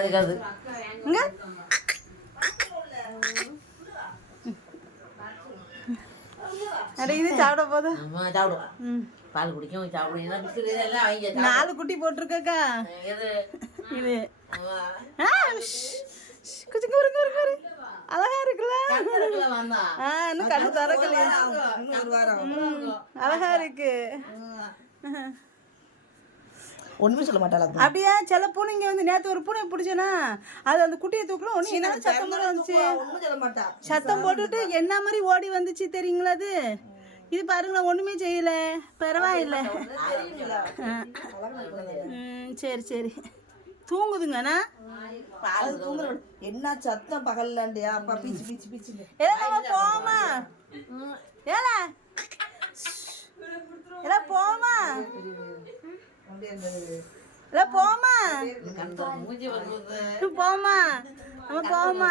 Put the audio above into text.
அதுக்காது இங்க இது சாப்பிட போதும் சாப்பிடுவோம். பால் குடிக்கும் சாப்பிடுவோம். பிஸ்கட் எல்லாம் வாங்கி 4 குட்டி போட்டிருக்கக்கா. எது இது குச்சிக்கு வருங்க அழகா இருக்குல்ல. இன்னும் கண்ணு திறக்கலையா? அழகா இருக்கு. ஒண்ணுமே சொல்ல மாட்டாளா? அப்படியே சில பூனைங்க வந்து நேற்று ஒரு பூனை பிடிச்சேன்னா அது அந்த குட்டியை தூக்கணும் ஒன்று என்ன சத்தம் போட வந்துச்சு. சத்தம் போட்டுட்டு என்ன மாதிரி ஓடி வந்துச்சு தெரியுங்களா? அது இது பாருங்களேன், ஒன்றுமே செய்யல. பரவாயில்ல. சரி சரி தூங்குதுங்கண்ணா. என்ன சத்தம் பகல்லாண்டியா? அப்பா பீச்சு பீச்சு பீச்சு ஏல போமா ஏல ஏல போமா போமா போமா நம்ம போமா.